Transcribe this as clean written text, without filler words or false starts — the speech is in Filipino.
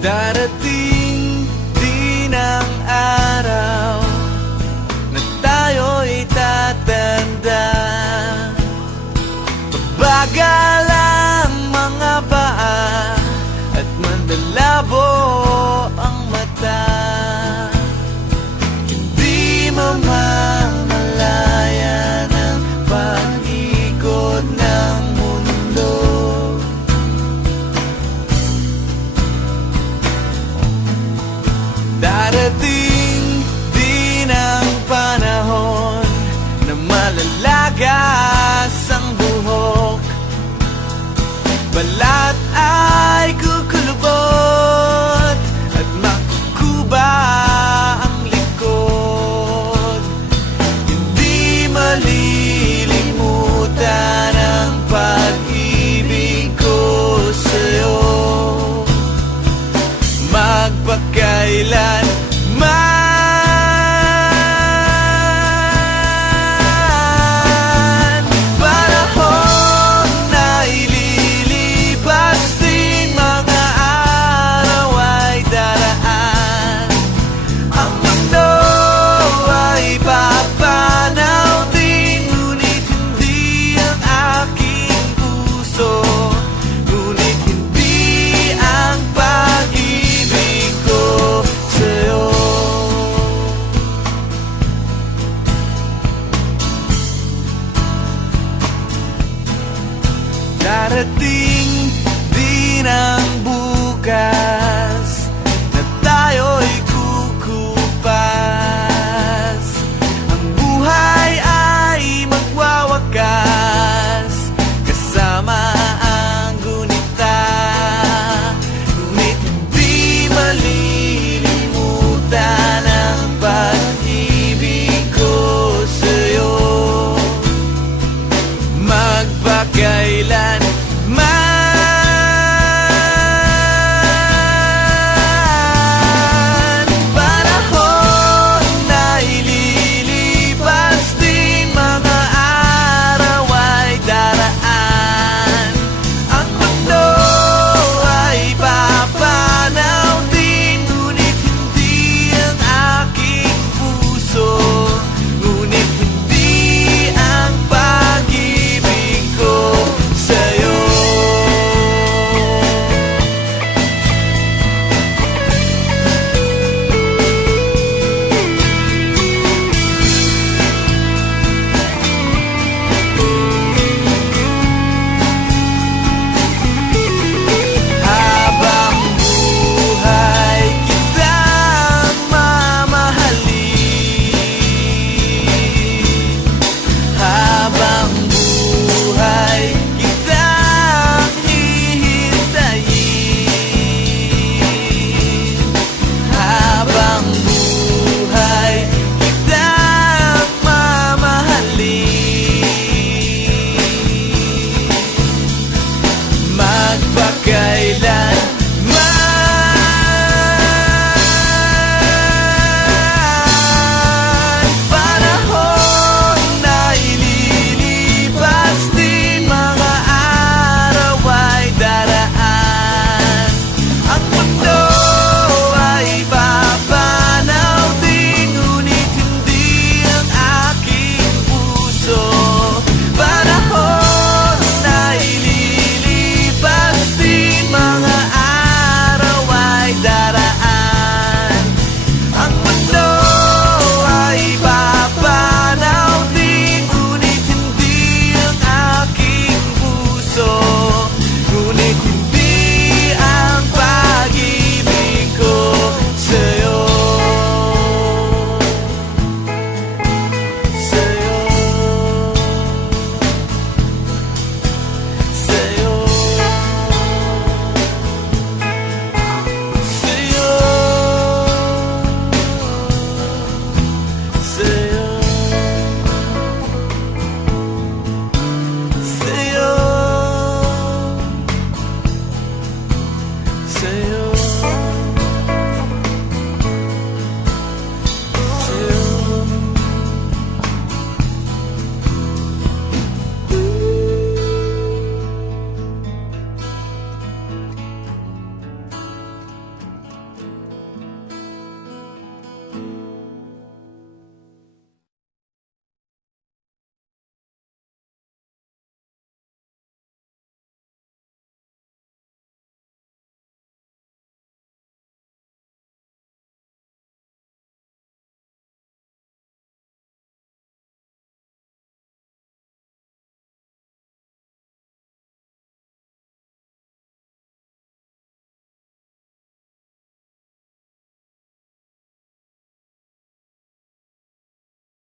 Darating din ang araw na tayo'y tatanda. Bagal ang mga paa at mandalabo ang mata. Hindi mamamalayan ang pag-ikot ng mundo. Darating din ang panahon na malalagas ang buhok. Balat ay kukulubot at makukuba ang likod. Hindi malilimutan ang pag-ibig ko sa'yo. Magpakailan man, panahon na ililipas din, mga araw ay daraan. Ang mundo ay papanaw din, ngunit hindi ang aking puso, ngunit hindi ang pag-ibig ko sa'yo. Darating din ang